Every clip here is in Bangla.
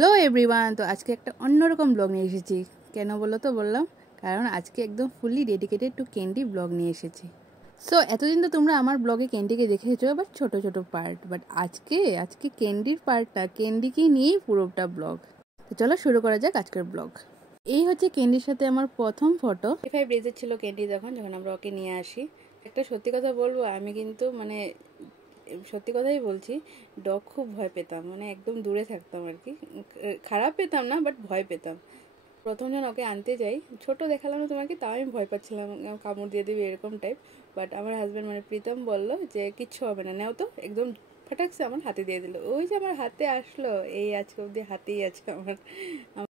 Hello everyone. তো আজকে একটা অন্যরকম ব্লগ নিয়ে এসেছি। কেন বলো তো বললাম, কারণ আজকে একদম fully dedicated to candy blog নিয়ে এসেছি। সো এতদিন তো তোমরা আমার ব্লগে ক্যান্ডিকে দেখেছো, বাট ছোট ছোট পার্ট, বাট আজকে ক্যান্ডির পার্টটা, ক্যান্ডিকে নিয়েই পুরোটা ব্লগ। তো চলো শুরু করা যাক আজকের ব্লগ। এই হচ্ছে ক্যান্ডির সাথে আমার প্রথম ফটো। 5 ডেজের ছিল ক্যান্ডি যখন আমরা ওকে নিয়ে আসি। একটা সত্যি কথা বলবো, আমি কিন্তু সত্যি কথাই বলছি, ডগ খুব ভয় পেতাম, একদম দূরে থাকতাম আর কি। খারাপ পেতাম না, বাট ভয় পেতাম। প্রথম যখন ওকে আনতে যাই, ছোট দেখালাম না তোমাকে, তাও আমি ভয় পাচ্ছিলাম, কামড় দিয়ে দিবি এরকম টাইপ। বাট আমার হাজব্যান্ড প্রীতম বললো যে কিচ্ছু হবে না, নেও তো, একদম ফাটাকছে আমার হাতে দিয়ে দিল। ওই যে আমার হাতে আসলো, এই আজকে অব্দি হাতেই আছে আমার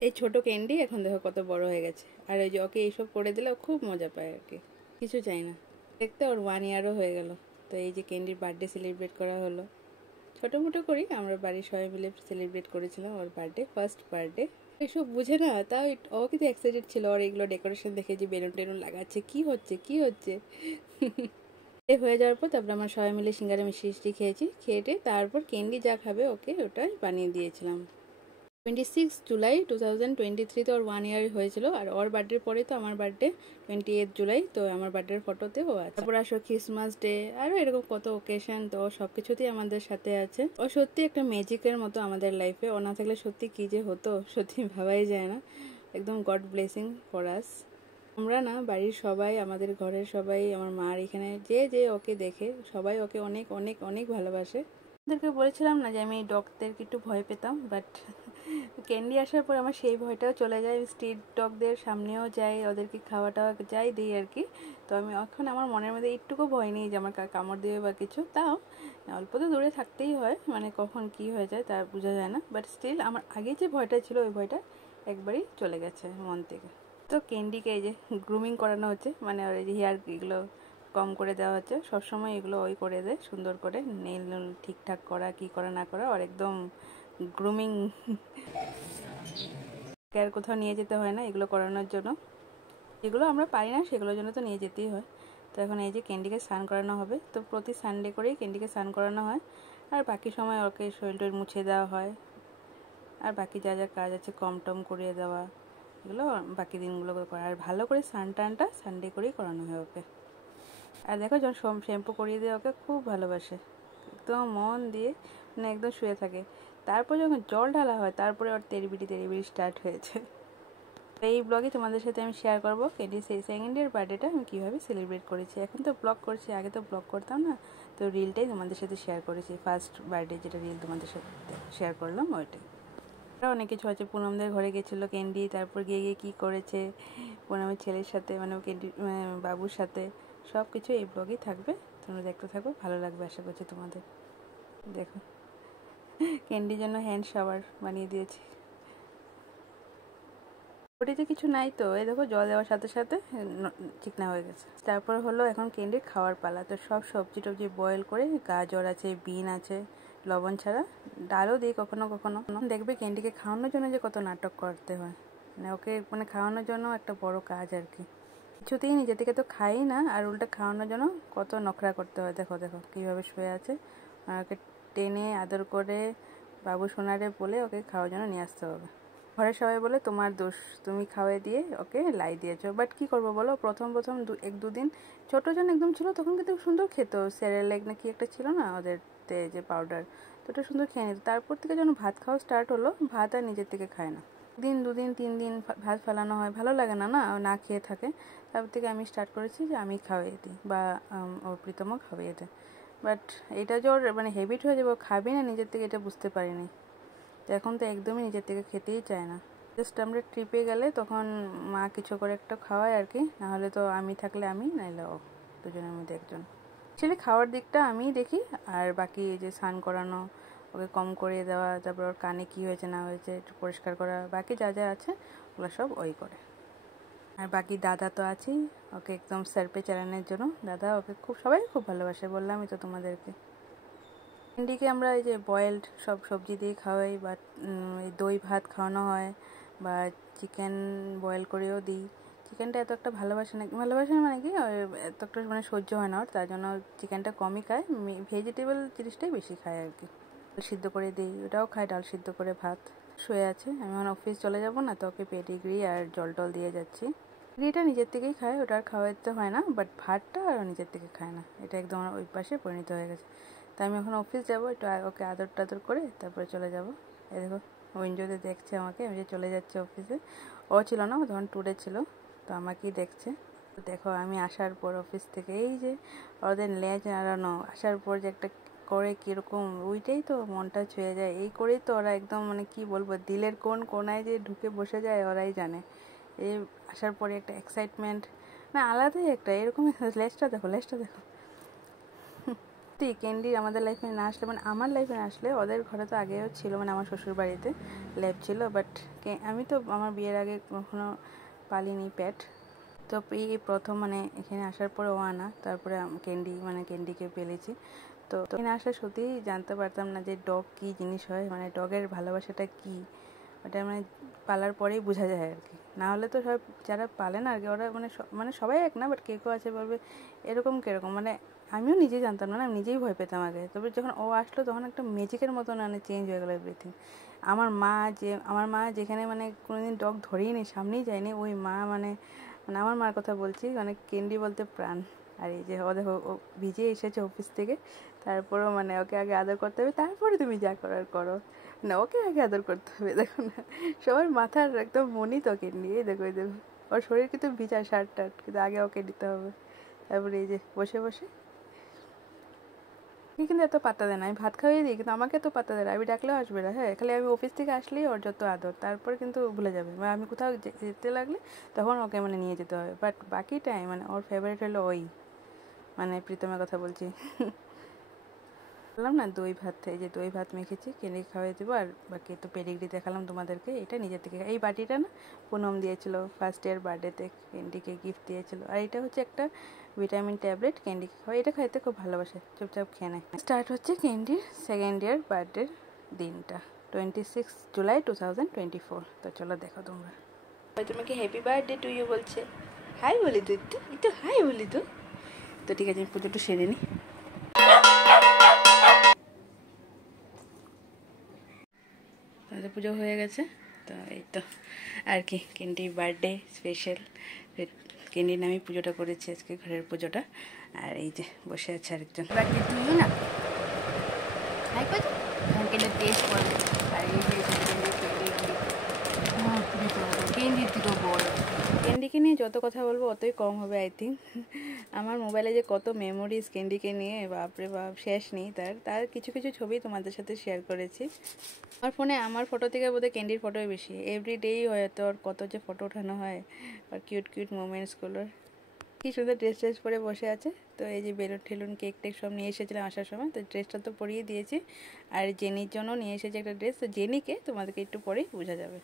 এই ছোট ক্যান্ডি। এখন দেখো কত বড় হয়ে গেছে। আর ওই যে ওকে এইসব করে দিলে ও খুব মজা পায় আর কি, কিছু চাই না। দেখতে ওর 1 ইয়ারও হয়ে গেল। তো এই যে ক্যান্ডির বার্থডে সেলিব্রেট করা হলো, ছোটো মোটো করি, আমরা বাড়ির সবাই মিলে সেলিব্রেট করেছিলাম ওর বার্থডে, ফার্স্ট বার্থডে। এসব বুঝে না, তাও ও কিন্তু এক্সাইটেড ছিল। ওর এগুলো ডেকোরেশন দেখে, যে বেলুন টেলুন লাগাচ্ছে, কি হচ্ছে হয়ে যাওয়ার পর তারপর আমরা সবাই মিলে সিঙ্গারা মিষ্টি খেয়েছি। খেয়ে তারপর ক্যান্ডি যা খাবে ওকে ওটাই বানিয়ে দিয়েছিলাম। 26 জুলাই 2023 ওর 1 ইয়ার হয়েছিল। আর ওর বার্থডের পরে তো আমার বার্থডে 28 জুলাই। তো আমার বার্থডের ফটোতে ও আছে। তারপর আসো ক্রিসমাস ডে, আরও এরকম কত ওকেশন। তো সব কিছুতেই আমাদের সাথে আছে। ও সত্যি একটা ম্যাজিকের মতো আমাদের লাইফে। ও না থাকলে সত্যি কি যে হতো, সত্যি ভাবাই যায় না। একদম গড ব্লেসিং ফর আস। আমরা না, বাড়ির সবাই, আমাদের ঘরের সবাই, আমার মার এখানে যে ওকে দেখে, সবাই ওকে অনেক অনেক অনেক ভালোবাসে। ওদেরকে বলেছিলাম না যে আমি ডগদেরকে একটু ভয় পেতাম, বাট ক্যান্ডি আসার পর আমার সেই ভয়টাও চলে যায়। স্ট্রিট ডগদের সামনেও যাই, ওদেরকে খাওয়াটা যাই দিই আর কি। তো আমি এখন আমার মনের মধ্যে একটুকু ভয় নেই যে আমার কামড় দেবে বা কিছু। তাও অল্প তো দূরে থাকতেই হয়, কখন কি হয়ে যায় তা বোঝা যায় না। বাট স্টিল আমার আগে যে ভয়টা ছিল, ওই ভয়টা একবারই চলে গেছে মন থেকে। তো ক্যান্ডিকে এই যে গ্রুমিং করানো হচ্ছে, ওর এই যে হেয়ার এগুলো কম করে দেওয়া হচ্ছে। সবসময় এগুলো ওই করে দেয় সুন্দর করে, নেল ঠিকঠাক করা, কি করা না করা, আর একদম গ্রুমিং। কেয়ার কোথাও নিয়ে যেতে হয় না এগুলো করানোর জন্য। যেগুলো আমরা পারি না সেগুলোর জন্য তো নিয়ে যেতেই হয়। তো এখন এই যে ক্যান্ডিকে স্নান করানো হবে। তো প্রতি সানডে করেই ক্যান্ডিকে স্নান করানো হয়। আর বাকি সময় ওকে শরীর মুছে দেওয়া হয়। আর বাকি যা যা কাজ আছে, কম টম করিয়ে দেওয়া, এগুলো বাকি দিনগুলো করা। আর ভালো করে স্নান টানটা সানডে করেই করানো হয় ওকে। আর দেখো, যখন শ্যাম্পু করিয়ে দিয়ে ওকে খুব ভালোবাসে, একদম মন দিয়ে, একদম শুয়ে থাকে। তারপর যখন জল ঢালা হয়, তারপরে ওর তেড়িবিড়ি স্টার্ট হয়েছে। এই ব্লগে তোমাদের সাথে আমি শেয়ার করবো ক্যান্ডি সেকেন্ড ইয়ার বার্থডেটা আমি কীভাবে সেলিব্রেট করেছি। এখন তো ব্লগ করছি, আগে তো ব্লগ করতাম না। তো রিলটাই তোমাদের সাথে শেয়ার করেছি, ফার্স্ট বার্থডে যেটা রিল তোমাদের সাথে শেয়ার করলাম ওইটাই। আরও অনেক কিছু আছে। পুনমদের ঘরে গেছিলো ক্যান্ডি, তারপর গিয়ে কী করেছে পুনমের ছেলের সাথে, ক্যান্ডি বাবুর সাথে, সব কিছু এই ব্লগেই থাকবে। তোমরা দেখতে থাকো, ভালো লাগবে আশা করছি তোমাদের। দেখো, ক্যান্ডির জন্য হ্যান্ড শাওয়ার বানিয়ে দিয়েছি। ওটিতে কিছু নাই তো, এই দেখো জল দেওয়ার সাথে সাথে চিকনা হয়ে গেছে। তারপর হলো এখন ক্যান্ডির খাওয়ার পালা। তো সব সবজি টবজি বয়েল করে, গাজর আছে, বিন আছে, লবণ ছাড়া, ডালও দিই কখনো কখনো। দেখবে ক্যান্ডিকে খাওয়ানোর জন্য যে কত নাটক করতে হয়, ওকে খাওয়ানোর জন্য একটা বড় কাজ আর কি। কিছুতেই নিজে থেকে তো খাই না, আর উল্টা খাওয়ানোর জন্য কত নখরা করতে হয়। দেখো দেখো কীভাবে শুয়ে আছে, আর ওকে টেনে আদর করে বাবু সোনারে বলে ওকে খাওয়ার জন্য নিয়ে আসতে হবে। ঘরের সবাই বলে তোমার দোষ, তুমি খাওয়াই দিয়ে ওকে লাই দিয়েছো। বাট কী করবো বলো, প্রথম এক দুদিন ছোটো জন একদম ছিল, তখন কিন্তু সুন্দর খেত। সেরেলেক না কি একটা ছিল না ওদের যে পাউডার, তো ওটা সুন্দর খেয়ে নিত। তারপর থেকে যখন ভাত খাওয়া স্টার্ট হলো, ভাত আর নিজের থেকে খায় না। দুদিন 3 দিন ভাত ফেলানো হয়, ভালো লাগে না, না খেয়ে থাকে। তারপর থেকে আমি স্টার্ট করেছি যে আমি খাওয়াই দিই, বা ওর প্রীতমও খাওয়াইয়ে দেয়। বাট এটা যে ওর হ্যাবিট হয়ে যাবে, ও খাবে না নিজের থেকে, এটা বুঝতে পারিনি। তো এখন তো একদমই নিজের থেকে খেতেই চায় না। জাস্ট আমরা ট্রিপে গেলে তখন মা কিছু করে একটা খাওয়ায় আর কি, নাহলে তো আমি থাকলে আমি, নাহলে ও, দুজনের মধ্যে একজন। অ্যাকচুয়ালি খাওয়ার দিকটা আমিই দেখি, আর বাকি এই যে স্নান করানো, ওকে কম করে দেওয়া, তারপর ওর কানে কী হয়েছে না হয়েছে একটু পরিষ্কার করা, বাকি যা যা আছে ওগুলো সব ওই করে। আর বাকি দাদা তো আছেই ওকে একদম সার্পে চালানোর জন্য। দাদা ওকে সবাই খুব ভালোবাসে, বললামই তো তোমাদেরকে। ক্যান্ডিকে আমরা এই যে বয়েলড সব সবজি দিয়ে খাওয়াই, বা এই দই ভাত খাওয়ানো হয়, বা চিকেন বয়েল করেও দিই। চিকেনটা এত একটা ভালোবাসে না কি এত একটা সহ্য হয় না ওর, তার জন্য চিকেনটা কমই খায়, ভেজিটেবল জিনিসটাই বেশি খায় আর কি। ডাল সিদ্ধ করে দিই, ওটাও খায়, ডাল সিদ্ধ করে ভাত। শুয়ে আছে। আমি এখন অফিস চলে যাব না, তো ওকে পেডিগ্রি আর জল টল দিয়ে যাচ্ছি। পেডিগ্রিটা নিজের থেকেই খায়, ওটা আর খাওয়াতে হয় না, বাট ভাতটা আর নিজের থেকে খায় না, এটা একদম আমার ওই পাশে পরিণত হয়ে গেছে। তাই আমি এখন অফিস যাবো, একটু ওকে আদর টাদর করে তারপরে চলে যাব। এই দেখো উইন্ডোতে দেখছে আমাকে, আমি যে চলে যাচ্ছে অফিসে। ও ছিল না, ও তখন ট্যুরে ছিল, তো আমাকেই দেখছে। তো দেখো আমি আসার পর অফিস থেকে এই যে ওদের লেজ নাড়ানো, আসার পর যে একটা করে কীরকম, ওইটাই তো মনটা ছুঁয়ে যায়। এই করেই তো ওরা একদম মানে কি বলবো, দিলের কোন কোনায় যে ঢুকে বসে যায় ওরাই জানে। এই আসার পরে একটা এক্সাইটমেন্ট না, আলাদাই একটা এরকম। লেজটা দেখো, লেজটা দেখো। ক্যান্ডি আমাদের লাইফে না আসলে, মানে আমার লাইফে না আসলে, ওদের ঘরে তো আগেও ছিল, মানে আমার শ্বশুর বাড়িতে ল্যাব ছিল, বাট আমি তো আমার বিয়ের আগে কখনো পালিনি পেট। তো এই প্রথম মানে এখানে আসার পরে ও আনা, তারপরে ক্যান্ডিকে পেলেছি। তো এখানে আসলে সত্যিই জানতে পারতাম না যে ডগ কী জিনিস হয়, মানে ডগের ভালোবাসাটা কী, ওটা মানে পালার পরেই বোঝা যায় আর কি। না হলে তো সব যারা পালে না আর কি, ওরা মানে সবাই এক না, বাট কেউ কেউ আছে বলবে এরকম কীরকম, মানে আমিও নিজেই জানতাম না, আমি নিজেই ভয় পেতাম আগে। তবে যখন ও আসলো তখন একটা ম্যাজিকের মতো মানে চেঞ্জ হয়ে গেলো এভরিথিং। আমার মা যেখানে মানে কোনোদিন ডগ ধরেই নি, সামনেই যায়নি, ওই মা মানে আমার মার কথা বলছি, মানে ক্যান্ডি বলতে প্রাণ। আর এই যে ও দেখো, ও ভিজে এসেছে অফিস থেকে, তারপরেও মানে ওকে আগে আদর করতে হবে, তারপরে তুমি যা করার করো, না ওকে আগে আদর করতে হবে। দেখো না, সবার মাথার একদম মনই তো ক্যান্ডি। এই দেখো, এই দেখো, ওর শরীর কিন্তু ভিজা, শার্ট টার্ট, কিন্তু আগে ওকে দিতে হবে। তারপরে এই যে বসে বসে কিন্তু এত পাত্তা দেয় না, আমি ভাত খাইয়ে দিই কিন্তু আমাকে তো পাত্তা দেয় না, আমি ডাকলেও আসবে না। হ্যাঁ, খালি আমি অফিস থেকে আসলেই ওর যত আদর, তারপর কিন্তু ভুলে যাবে। মানে আমি কোথাও যেতে লাগলে তখন ওকে মানে নিয়ে যেতে হবে, বাট বাকি টাইম মানে ওর ফেভারিট হলো ওই, মানে প্রীতমের কথা বলছি। বললাম না দই ভাত, এই যে দই ভাত মেখেছি, কিনে খাওয়াই দেবো। আর বাকি তো পেডিগ্রি দেখালাম তোমাদেরকে, এটা নিজের থেকে। এই বাটিটা না পুনম দিয়েছিল ফার্স্ট ইয়ার বার্থডেতে, ক্যান্ডিকে গিফট দিয়েছিল। আর এটা হচ্ছে একটা ভিটামিন ট্যাবলেট, ক্যান্ডিকে খাওয়া, এটা খাইতে খুব ভালোবাসে, চুপচাপ খেয়ে নেয়। স্টার্ট হচ্ছে ক্যান্ডির সেকেন্ড ইয়ার বার্থডের দিনটা, 26 জুলাই 2024। তো চলো দেখো তোমরা। তোমাকে হ্যাপি বার্থডে টু ইউ বলছে, হাই বলি তো, একটু হাই বলি তো। তো ঠিক আছে, আমি পুজোটা সেরে নিই। আমাদের পুজো হয়ে গেছে, তো এই তো আর কি, ক্যান্ডির বার্থডে স্পেশাল, ক্যান্ডির নামে পুজোটা করেছি আজকে, ঘরের পুজোটা। আর এই যে বসে আছে আরেকজন, বার্থডে তুইও না টেস্ট করবে। আর এই যে ক্যান্ডি তো বল, ক্যান্ডিকে নিয়ে যত কথা বলবো অতই কম হবে আই থিঙ্ক। আমার মোবাইলে যে কত মেমোরিজ ক্যান্ডিকে নিয়ে, বাপরে বাপ, শেষ নেই। তার কিছু কিছু ছবি তোমাদের সাথে শেয়ার করেছি। আমার ফোনে আমার ফটো থেকে বোধহয় ক্যান্ডির ফটোই বেশি, এভরিডেই হয়তো ওর কত যে ফটো ওঠানো হয়, আর কিউট কিউট মোমেন্টসগুলোর। কি সুন্দর ড্রেস পরে বসে আছে। তো এই যে বেলুন ঠেলুন, কেক টেক সব নিয়ে এসেছিলাম আসার সময়, তো ড্রেসটা তো পরিয়ে দিয়েছি। আর জেনির জন্য নিয়ে এসেছি একটা ড্রেস, তো জেনিকে তোমাদেরকে একটু পরেই বোঝা যাবে।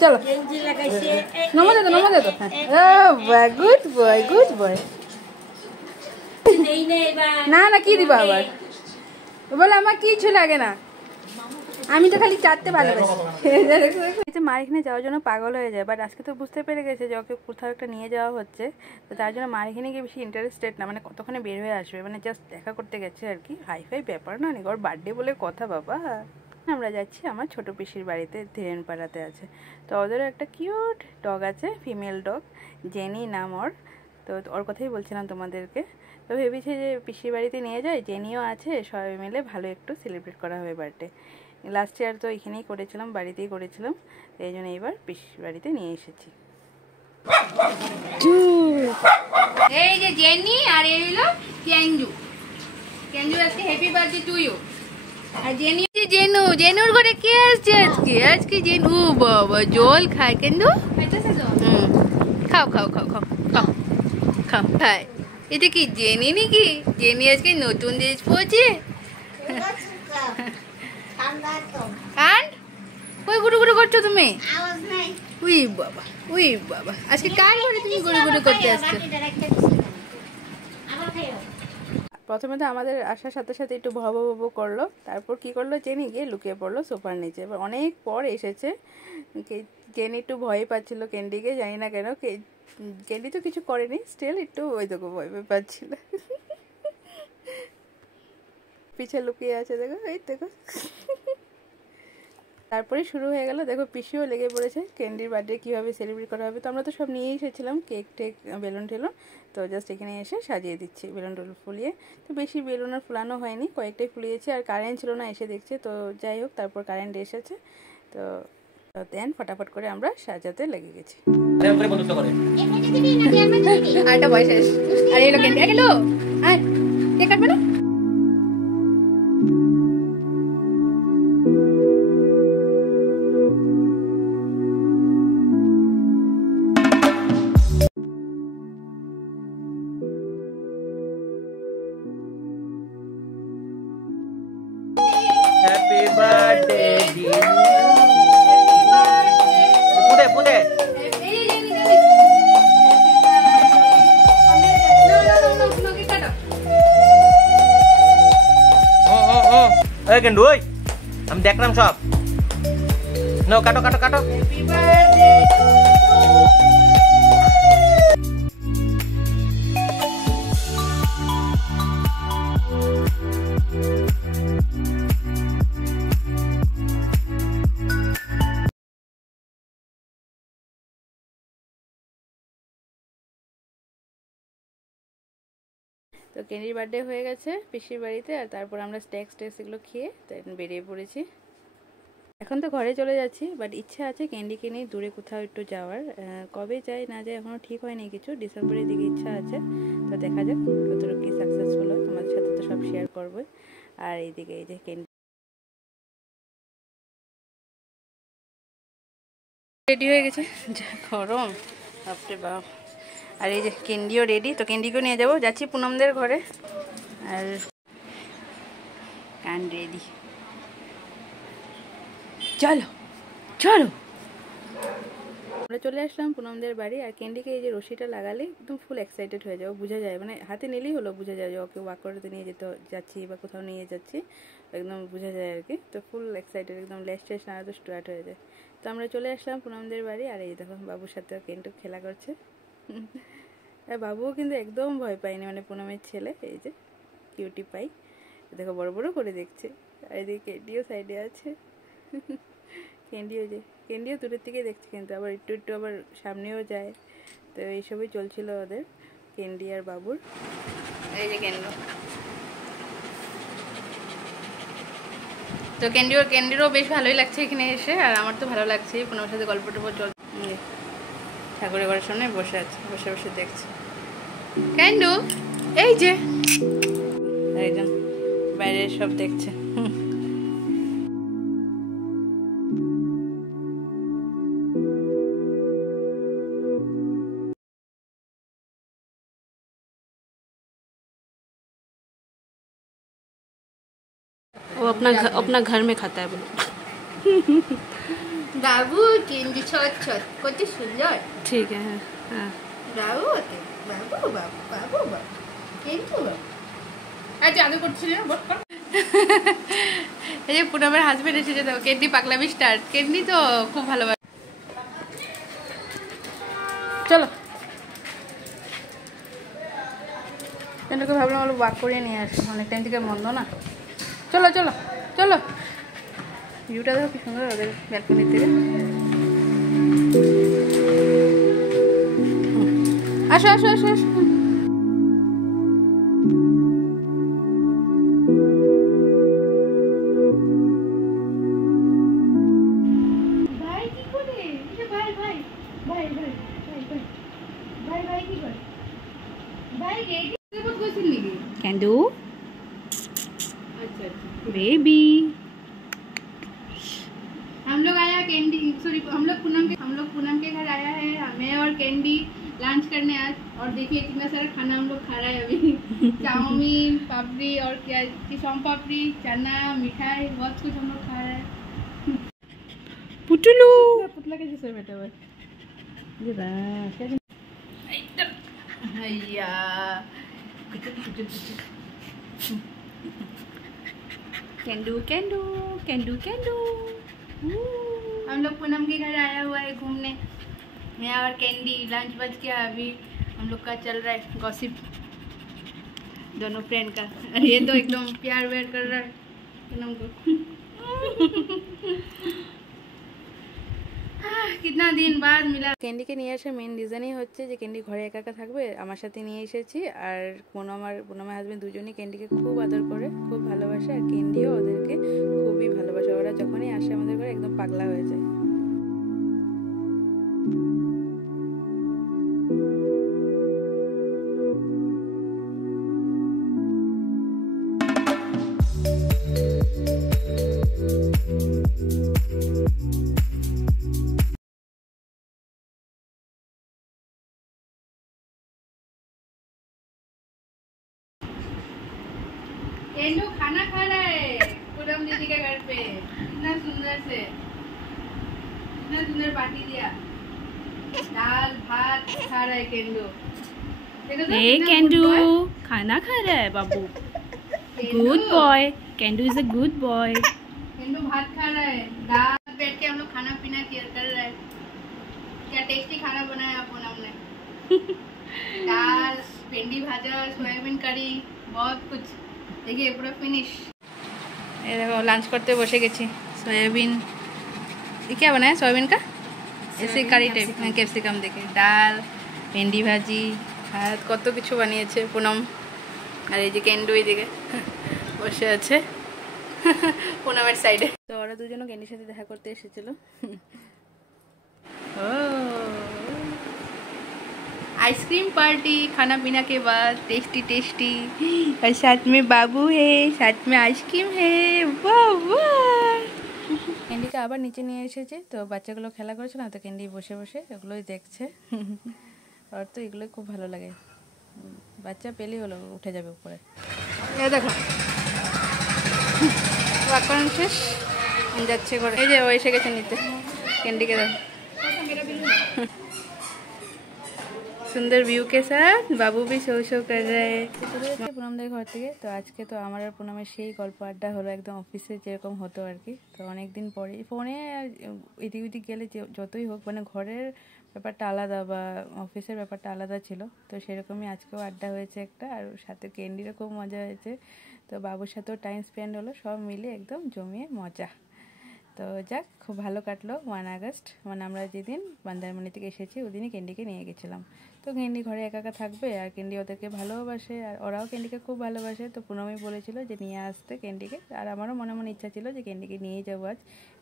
চলো গুড বয়, গুড বয়। না না, কি দিবা আবার, বলে আমার কিছু লাগে না, আমি তো খালি চাটতে ভালোবাসি। মার এখানে যাওয়ার জন্য পাগল হয়ে যায়, বাট আজকে তো বুঝতে পেরে গেছে যে ওকে কোথাও একটা নিয়ে যাওয়া হচ্ছে, তো তার জন্য মার এখানে গিয়ে বেশি ইন্টারেস্টেড না, মানে কতক্ষণে বের হয়ে আসবে, মানে জাস্ট দেখা করতে গেছে আর কি। হাইফাই ব্যাপার না, ওর বার্থডে বলে কথা বাবা। আমরা যাচ্ছি আমার ছোট পিসির বাড়িতে, ধীরেনপাড়াতে আছে। তো ওদেরও একটা কিউট ডগ আছে, ফিমেল ডগ, জেনি নাম ওর। তো ওর কথাই বলছিলাম তোমাদেরকে। তো ভেবেছি যে পিসির বাড়িতে নিয়ে যাই, জেনিও আছে, সবাই মিলে ভালো একটু সেলিব্রেট করা হবে বার্থডে। লাস্ট ইয়ার তো এখানেই করেছিলাম, বাড়িতেই করেছিলাম, এই জন্য এইবার পিসির বাড়িতে নিয়ে এসেছি। এই যে জেনি, আর এই হলো কেঞ্জু। কেঞ্জু আজকে হ্যাপি বার্থডে টু ইউ। আর জেনুর ঘরে কে আসছে আজকে জেনু, বাবা জল খায় কেন্দু। খাও খাও খাও খাও খাও খাও, খায়। এটা কি জেনি নাকি? জেনি আজকে নতুন ড্রেস পরেছে। কই গুড়ু গুড়ু করছো তুমি? উই বাবা, উই বাবা, আজকে কার ঘরে তুমি গুড়ু গুড়ু করতে আসছো? প্রথমে তো আমাদের আসার সাথে সাথে একটু ভব ভব করলো, তারপর কি করলো, জেনি গিয়ে লুকিয়ে পড়লো সোফার নিচে। এবার অনেক পর এসেছে, জেনি একটু ভয় পাচ্ছিল ক্যান্ডিকে, জানি না কেন। ক্যান্ডি তো কিছু করেনি, স্টিল একটু ওই দেখো ভয় পাচ্ছিল। পিছে লুকিয়ে আছে দেখো, এই দেখো। তারপরে শুরু হয়ে গেল, দেখো পিসিও লেগে পড়েছে ক্যান্ডির বার্থডে কীভাবে সেলিব্রেট করা হবে। তো আমরা তো সব নিয়ে এসেছিলাম, কেক টেক বেলুন টেলুন, তো জাস্ট এখানে এসে সাজিয়ে দিচ্ছি বেলুন টেলুন ফুলিয়ে। তো বেশি বেলুন আর ফুলানো হয়নি, কয়েকটাই ফুলিয়েছি, আর কারেন্ট ছিল না, এসে দেখছে। তো যাই হোক, তারপর কারেন্ট এসেছে, তো দেন ফটাফট করে আমরা সাজাতে লেগে গেছি। আরেকটা বয়স আর এলো ক্যান্ডি, এলো আর কেক কাটবে না। Happy birthday dear. Pute pute. Hey can do it. I'm দেখলাম সব। No কাটো কাটো কাটো। Happy birthday. তো ক্যান্ডির বার্থডে হয়ে গেছে পিসির বাড়িতে, আর তারপর আমরা স্ন্যাক্স এগুলো খেয়ে বেরিয়ে পড়েছি। এখন তো ঘরে চলে যাচ্ছি, বাট ইচ্ছা আছে ক্যান্ডিকে নিয়ে দূরে কোথাও একটু যাওয়ার। কবে যাই না যাই এখনও ঠিক হয়নি কিছু, ডিসেম্বরের দিকে ইচ্ছা আছে। তো দেখা যাক কতটুকু কি সাকসেসফুল হয়, তোমাদের সাথে তো সব শেয়ার করবো। আর এইদিকে এই যে ক্যান্ডি রেডি হয়ে গেছে, যা গরম বাপরে বাপ। আর এই যে ক্যান্ডিও রেডি, তো ক্যান্ডিকেও নিয়ে যাবো, যাচ্ছি পুনমদের ঘরে। আর কান রেডি, চলো চলো। আমরা চলে আসলাম পুনমদের বাড়ি। আর ক্যান্ডিকে এই যে রশিটা লাগালে একদম ফুল এক্সাইটেড হয়ে যাও, বোঝা যায়, মানে হাতে নিলেই হলো বোঝা যায় যে ওকে ওয়াক করতে নিয়ে যাচ্ছি বা কোথাও নিয়ে যাচ্ছি, একদম বোঝা যায় আর কি। তো ফুল এক্সাইটেড, একদম লেস টেস না তো স্টার্ট হয়ে যায়। তো আমরা চলে আসলাম পুনমদের বাড়ি। আর এই দেখো বাবুর সাথে কেন্টু খেলা করছে। আর বাবুও কিন্তু একদম ভয় পায়নি, মানে পুনমের ছেলে এই যে কিউটি পাই, দেখো বড় বড় করে দেখছে। আর এদিকে ক্যান্ডিও সাইডে আছে, ক্যান্ডিও দূরের থেকে দেখছে, কিন্তু আবার একটু একটু আবার সামনেও যায়। তো এইসবই চলছিল ওদের, ক্যান্ডি আর বাবুর। এই যে তো ক্যান্ডিরও বেশ ভালোই লাগছে এখানে এসে, আর আমার তো ভালো লাগছে। পুনমের সাথে গল্প টল্প চলছে, ঠাকুরের ঘরের সামনে বসে আছে, বসে বসে দেখছে। ক্যান্ডু এই যে একজন বাইরে সব দেখছে। वो अपना घर में खाता है बोलो। বাবু ক্যান্ডি ছট ছট কত সুন্দর। ठीक है हाँ। বাবু বাবু বাবু বাবু বাবু কিন্তু আজ আদৌ করছিস না বস কর। এই যে পুনমের হাজবেন্ড এসেছে, তো ক্যান্ডি পাগলামি স্টার্ট। ক্যান্ডি তো খুব ভালোবাসে। চলো ক্যান্ডিকে ভাবলাম আমরা ওয়াক করিয়ে নিয়ে আসি, অনেক টাইম থেকে বন্ধ না। চলো চলো চলো, ভিউটা দেখো কি সুন্দর ওদের ব্যালকনি থেকে। আসো আসো আসো আসো। ভাই কি করে? ভাই ভাই ভাই ভাই ভাই ভাই ভাই কি করে? ভাই রেডি বহুত কইছিল নাকি? ক্যান্ডু अच्छा बेबी। हम लोग आया कैंडी, सॉरी हम लोग पूनम के घर आया है, मैं और कैंडी लंच करने आज। और देखिए कितना सारा खाना हम लोग खा रहा है अभी। चाउमीन, पापड़ी और क्या सोम पापड़ी, चना, मिठाई, बहुत कुछ हम लोग खा रहे हैं। पुटलू पुतला के जैसे बैठा हुआ है भैया। कैंडू कैंडू कैंडू कैंडू। हम लोग पूनम के घर आया हुआ है घूमने, मैं और कैंडी। लंच बज गया, अभी हम लोग का चल रहा है गॉसिप। दोनों फ्रेंड का। और ये तो एकदम प्यार व्यार कर रहा है पूनम को। कितना दिन बाद मिला। ক্যান্ডিকে নিয়ে আসার মেন রিজনই হচ্ছে যে ক্যান্ডি ঘরে একা একা থাকবে, আমার সাথে নিয়ে এসেছি। আর পুনমের হাজবেন্ড দুজনেই ক্যান্ডিকে খুব আদর করে, খুব ভালোবাসে, আর ক্যান্ডিও ওদেরকে খুবই ভালোবাসে। ওরা যখনই আসে আমাদের ঘরে একদম পাগলা হয়ে যায়। केंडू खाना खा रहा है पूनम दीदी के घर पे, इतना सुंदर से, इतना सुंदर पार्टी दिया। दाल भात खा रहा है केंडू। देखो तो ए कितना कैंडू good boy। खाना खा रहा है बाबू। Kendu, good boy, Kandu is a good boy. Kendu भात खा रहा है, दाल बैठ के हम लोग खाना पीना कर रहे हैं। क्या टेस्टी खाना बनाया पूनम ने। दाल, भिंडी भाजा, सोयाबीन करी, बहुत कुछ। देखिए पूरा फिनिश। ये देखो लंच करते बसे गेছি। सोयाबीन, ये क्या बनाया सोयाबीन का? ऐसे करी टाइप कैप्सिकम देखे, दाल, भिंडी भाजी, भात, কত কিছু বানিয়েছে পুনম। আর এই যে কেন্ডু এইদিকে বসে আছে পুনমের সাইডে। তো ওরা দুজনও কেন্ডির সাথে দেখা করতে এসেছিল। ও आइसक्रीम पार्टी, खाना पीना के बाद टेस्टी टेस्टी, और साथ में बाबू है, साथ में आइसक्रीम है। वाह वाह। ক্যান্ডিকে আবার নিচে নিয়ে এসেছে, তো বাচ্চাগুলো খেলা করছে না, তো ক্যান্ডি বসে বসে এগুলোই দেখছে। আর তো এগুলোই খুব ভালো লাগে, বাচ্চা পেলেই হলো উঠে যাবে উপরে। এই দেখো ওয়াকরণ শেষ, যাচ্ছে করে। এই যে ও এসে গেছে নিতে ক্যান্ডিকে, দেখো সুন্দর ভিউ के साथ बाबू भी शो शो कर रहा है। পুনমদের ঘর থেকে। তো আজকে তো আমার আর পুনমের সেই গল্প আড্ডা হলো, একদম অফিসে যেরকম হতো আর কি। তো অনেক দিন পরে ফোনে এদিক ওদিক গেলে যতই হোক, মানে ঘরের ব্যাপারটা আলাদা বা অফিসের ব্যাপারটা আলাদা ছিল। তো সেরকমই আজকেও আড্ডা হয়েছে একটা, আর সাথে ক্যান্ডিরও খুব মজা হয়েছে। তো বাবুর সাথেও টাইম স্পেন্ড হলো, সব মিলে একদম জমিয়ে মজা। তো যাক, খুব ভালো কাটলো 1 আগস্ট, মানে আমরা যেদিন মন্দারমণি থেকে এসেছি ওদিনই ক্যান্ডিকে নিয়ে গেছিলাম। তো ক্যান্ডি ঘরে একা একা থাকবে, আর ক্যান্ডি ওদেরকে ভালোবাসে, আর ওরাও ক্যান্ডিকে খুব ভালোবাসে। তো পুনমই বলেছিল যে নিয়ে আসতে ক্যান্ডিকে, আর আমারও মনে মনে ইচ্ছা ছিল যে ক্যান্ডিকে নিয়ে যাবো আজ,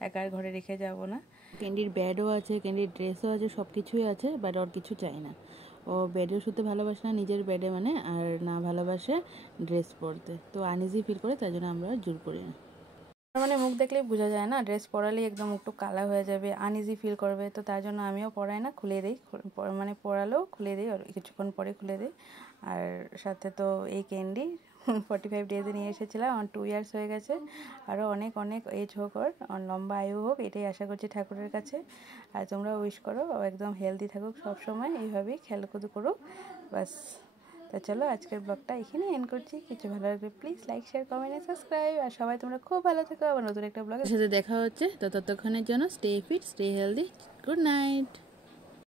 একা আর ঘরে রেখে যাবো না। ক্যান্ডির ব্যাডও আছে, ক্যান্ডির ড্রেসও আছে, সব কিছুই আছে, বাট ওর কিছু চাই না। ও বেডেও শুতে ভালোবাসে না নিজের বেডে, মানে, আর না ভালোবাসে ড্রেস পরতে। তো আনইজি ফিল করে, তাই জন্য আমরা জোর করি না। মানে মুখ দেখলেই বোঝা যায় না, ড্রেস পরালেই একদম একটু কালা হয়ে যাবে, আনইজি ফিল করবে। তো তার জন্য আমিও পরাই না, খুলে দিই, মানে পরালেও খুলে দিই, আর কিছুক্ষণ পরে খুলে দিই। আর সাথে তো এই ক্যান্ডি 45 ডেজে নিয়ে এসেছিলাম, 2 ইয়ার্স হয়ে গেছে। আরও অনেক অনেক এজ হোক, ওর লম্বা আয়ু হোক, এটাই আশা করছি ঠাকুরের কাছে। আর তোমরা উইশ করো ও একদম হেলদি থাকুক সবসময়, এইভাবেই খেলাকুদ করুক, বাস। তো চলো আজকের ব্লগটা এখানেই এন্ড করছি। কিছু ভালো লাগবে please like, share, comment, subscribe. আর সবাই তোমরা খুব ভালো থেকো, আবার নতুন একটা ব্লগের সাথে দেখা হচ্ছে। তো ততক্ষণের জন্য stay fit, stay healthy, good night.